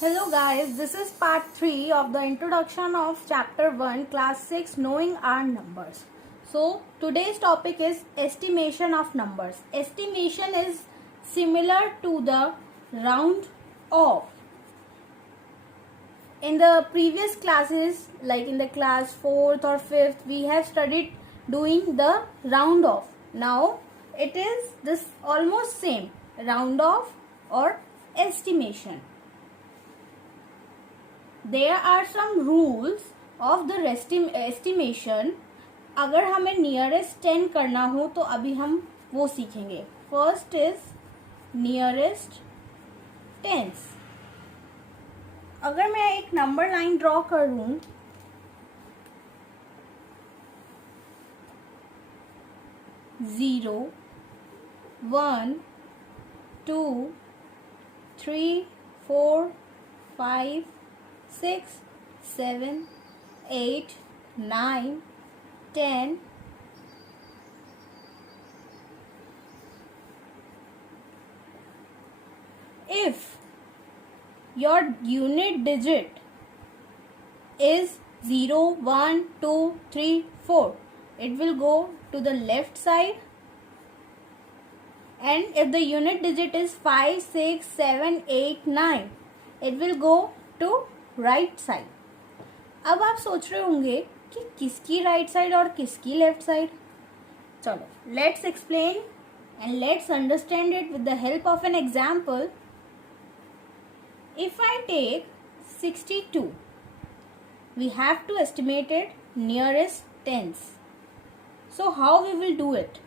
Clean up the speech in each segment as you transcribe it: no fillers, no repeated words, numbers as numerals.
Hello guys, this is part 3 of the introduction of chapter 1 class 6 knowing our numbers. So today's topic is estimation of numbers. Estimation is similar to the round off. In the previous classes, like in the class 4th or 5th, we have studied doing the round off. Now it is this almost same, round off or estimation. There are some rules of the estimation. अगर हमें nearest 10 करना हो तो अभी हम वो सीखेंगे. First is nearest tense. अगर मैं एक नंबर लाइन ड्रॉ करूं, 0, 1, 2, 3, 4, 5, 6, 7, 8, 9, 10. If your unit digit is 0, 1, 2, 3, 4, it will go to the left side. And if the unit digit is 5, 6, 7, 8, 9, it will go to right side. अब आप सोच रहे होंगे कि किसकी राइट साइड और किसकी लेफ्ट साइड. चलो let's explain and let's understand it with the help of an example. If I take 62, we have to estimate it nearest tens. So how we will do it?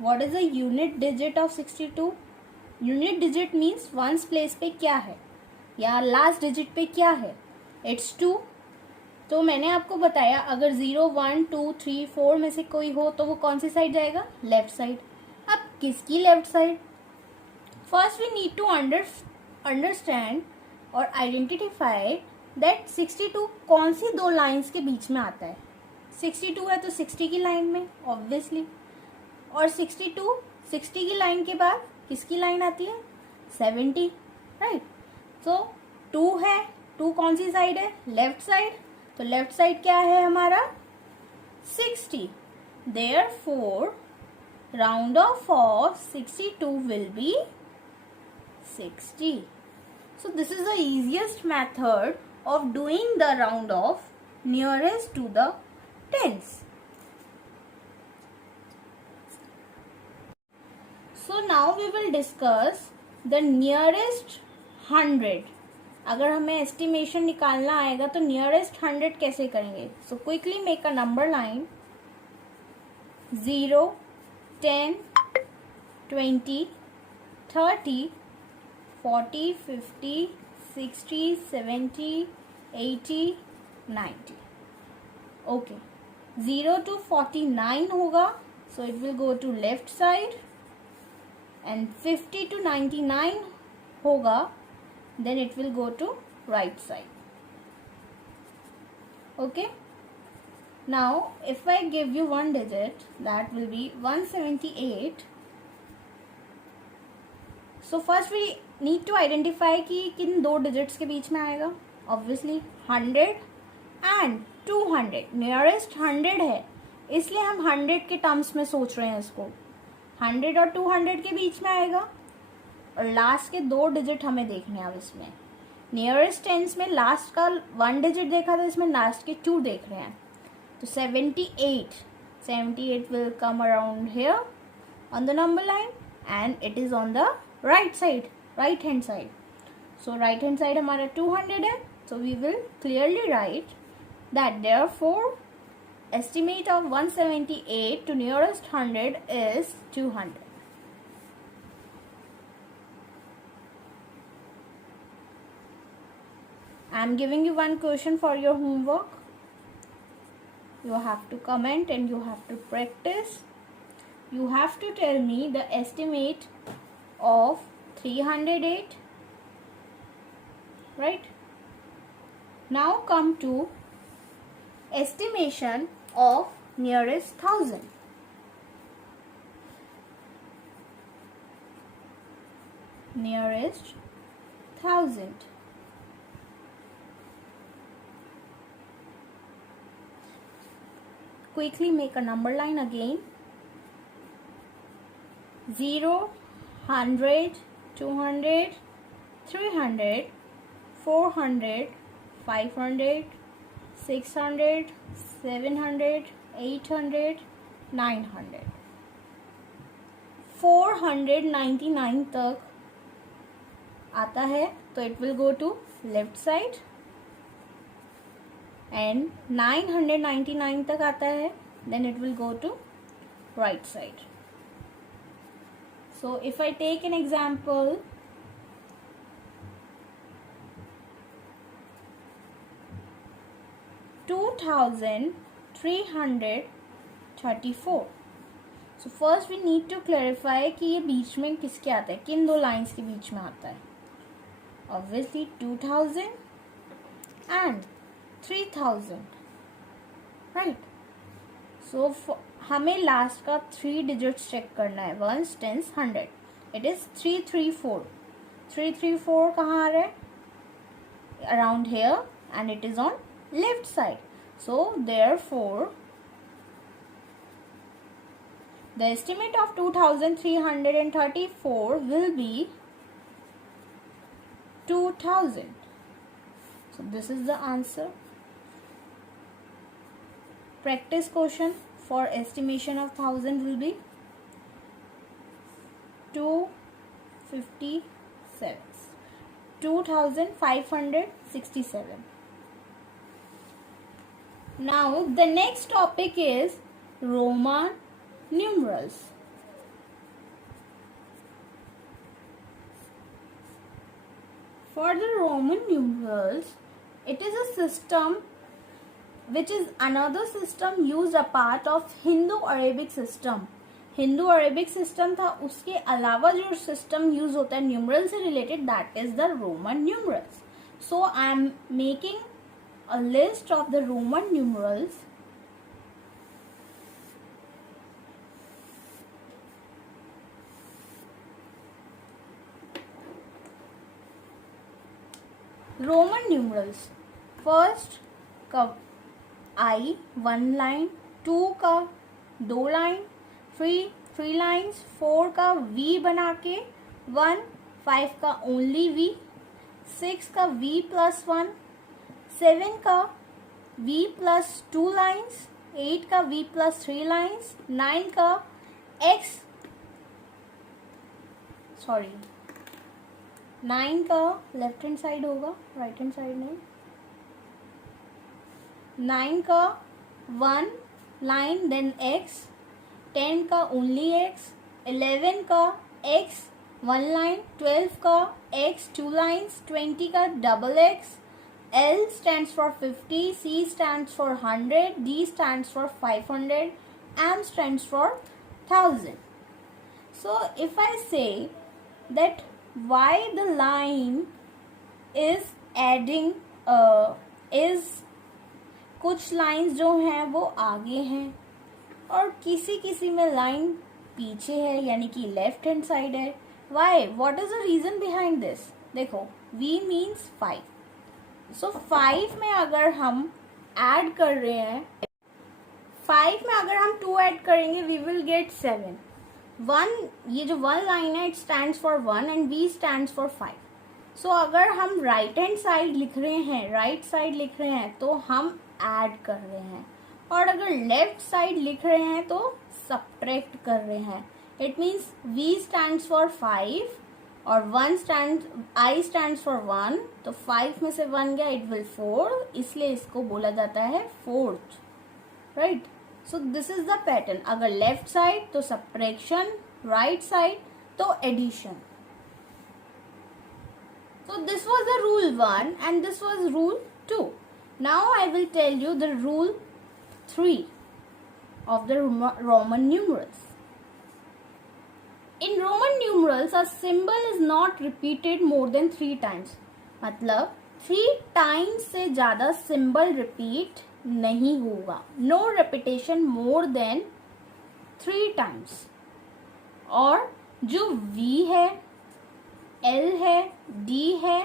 What is the unit digit of 62? Unit digit means ones place पे क्या है या last digit पे क्या है. It's 2. तो मैंने आपको बताया अगर 0, 1, 2, 3, 4 में से कोई हो तो वो कौन सी साइड जाएगा? Left side. अब किसकी left side? First we need to understand और आइडेंटिफाई दैट 62 कौन सी दो लाइंस के बीच में आता है. 62 है तो 60 की लाइन में ऑब्वियसली, और 62 60 की लाइन के बाद किसकी लाइन आती है? 70, राइट. तो 2 है, 2 कौन सी साइड है? Left side. तो लेफ्ट साइड क्या है हमारा? 60. Therefore, round off of 62 will be 60. So this is the easiest method of doing the round off nearest to the tens. So now we will discuss the nearest 100. अगर हमें estimation निकालना आएगा तो nearest 100 कैसे करेंगे? So quickly make a number line. 0, 10, 20, 30, 40, 50, 60, 70, 80, 90. Okay. 0 to 49 होगा, so it will go to left side. And 50 to 99 होगा, then it will go to right side. Okay, now if I give you one digit, that will be 178. So first we need to identify कि किन दो digits के बीच में आएगा. Obviously 100 and 200. nearest 100 है, इसलिए हम 100 के टर्म्स में सोच रहे हैं इसको. 100 और 200 के बीच में आएगा, और लास्ट के दो डिजिट हमें देखने हैं. अब इसमें नियरेस्ट टेंस में लास्ट का 1 डिजिट देखा था, इसमें लास्ट के 2 देख रहे हैं. तो 78 will come around here on the number line and it is on the right side, right hand side. So right hand side हमारा 200 है. So we will clearly write that therefore estimate of 178 to nearest 100 is 200. I am giving you one question for your homework. You have to comment and you have to practice. You have to tell me the estimate of 308. Right? Now come to estimation of nearest 1000. Nearest 1000. quickly make a number line again. 0, 100, 200, 300, 400, 500, 600, 700, 800, 900. 499 तक आता है तो it will go to left side, and 999 तक आता है then it will go to right side. So if I take an example, $2,334. So first we need to clarify कि ये बीच में किसके आता है, किन दो लाइंस के बीच में आता है. Obviously 2000 and 3000, right? So हमें लास्ट का 3 डिजिट्स चेक करना है, 1s, 10s, 100. It is 334. 334 कहाँ आ रहा है? Around hair, and it is on left side. So therefore the estimate of 2334 will be 2000. So this is the answer. Practice question for estimation of 1000 will be 2567. Now the next topic is Roman numerals. For the Roman numerals, it is a system which is another system used apart of Hindu-Arabic system. Hindu-Arabic system था, उसके अलावा जो system use होता है numeral से related, that is the Roman numerals. So I am making a list of the Roman numerals. Roman numerals. First का I 1 line, 2 का 2 line, 3 lines, 4 का V बना के 1, 5 का ओनली V, 6 का V + 1, 7 का V + 2 लाइन्स, 8 का V + 3 लाइन्स, 9 का सॉरी 9 का लेफ्ट हैंड साइड होगा, राइट हैंड साइड नहीं. 9 का 1 लाइन देन X, 10 का ओनली X, 11 का X 1 लाइन, 12 का X 2 लाइन्स, 20 का double X. L stands for 50, C stands for 100, D stands for 500, M stands for 1000. So if I say that why the line is adding कुछ lines जो हैं वो आगे हैं और किसी में लाइन पीछे है, यानी कि लेफ्ट हैंड साइड है. Why? What is the reason behind this? देखो, V मीन्स 5. सो 5 में अगर हम ऐड कर रहे हैं, 5 में अगर हम 2 ऐड करेंगे वी विल गेट 7. 1, ये जो 1 लाइन है, it stands for 1 and V stands for 5. सो अगर हम राइट हैंड साइड लिख रहे हैं, राइट साइड लिख रहे हैं तो हम ऐड कर रहे हैं, और अगर लेफ्ट साइड लिख रहे हैं तो सब्ट्रैक्ट कर रहे हैं. It means V stands for 5 और I स्टैंड्स फॉर 1, तो 5 में से 1 गया, इट विल 4, इसलिए इसको बोला जाता है fourth. Right? So this is the pattern. अगर लेफ्ट साइड तो सब्ट्रैक्शन, राइट साइड तो addition. So this was the rule 1 and this was rule 2. Now I will tell you the rule 3 of the Roman numerals. In Roman numerals, a symbol is not repeated more than 3 times. मतलब 3 times से ज़्यादा symbol repeat नहीं होगा. No repetition more than 3 times. और जो V है, L है, D है,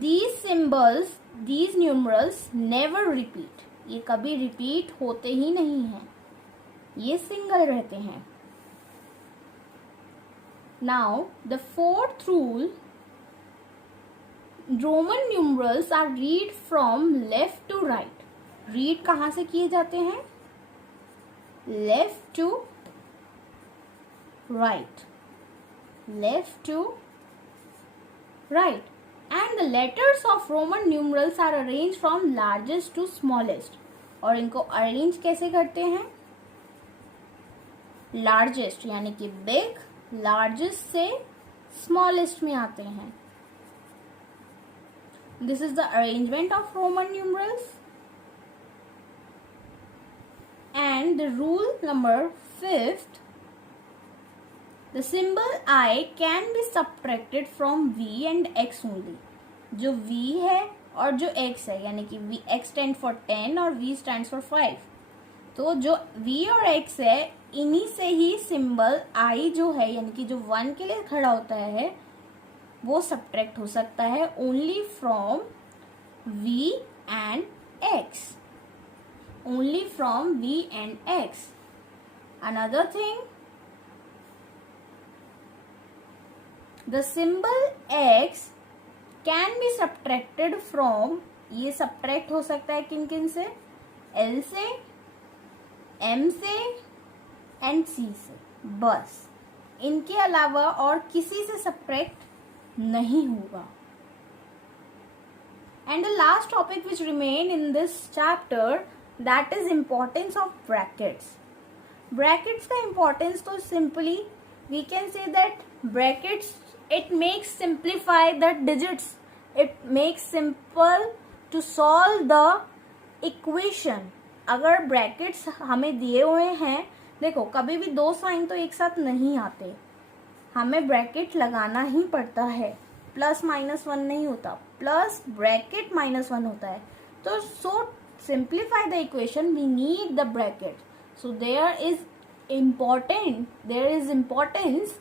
these symbols, these numerals never repeat. ये कभी रिपीट होते ही नहीं हैं, ये सिंगल रहते हैं. Now the fourth rule, Roman numerals are read from left to right. Read कहाँ से किए जाते हैं? Left to right, left to right. And the letters of Roman numerals are arranged from largest to smallest. और इनको arrange कैसे करते हैं? लार्जेस्ट यानी कि बिग, लार्जेस्ट से स्मॉलेस्ट में आते हैं. This is the arrangement of Roman numerals. And the rule number 5th, the symbol I can be subtracted from V and X only. जो V है और जो X है, यानी कि X stands for 10 और V stands for 5. तो जो V और X है, इन्हीं से ही सिंबल I जो है, यानी कि जो 1 के लिए खड़ा होता है, वो सब्ट्रैक्ट हो सकता है only from V and X. Only from V and X. Another thing, the symbol X can be subtracted from, ये सब्ट्रैक्ट हो सकता है किन किन से? L से, M से एंड C से. बस इनके अलावा और किसी से सब्ट्रैक्ट नहीं होगा. And the last topic which remain in this chapter, that is importance of brackets. Brackets का importance तो simply we can say that brackets, it makes simplify the digits. It makes simple to solve the equation. अगर brackets हमें दिए हुए हैं, देखो कभी भी दो साइन तो एक साथ नहीं आते, हमें bracket लगाना ही पड़ता है. प्लस माइनस 1 नहीं होता, प्लस ब्रैकेट -1 होता है. तो so simplify the equation, we need the bracket. So there is importance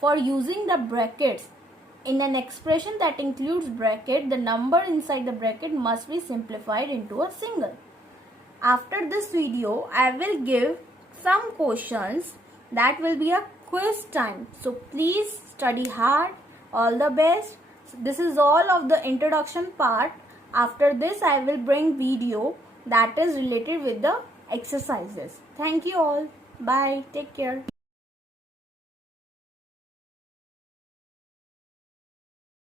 for using the brackets. In an expression that includes bracket, the number inside the bracket must be simplified into a single. After this video, I will give some questions that will be a quiz time. So please study hard. All the best. This is all of the introduction part. After this, I will bring video that is related with the exercises. Thank you all. Bye. Take care.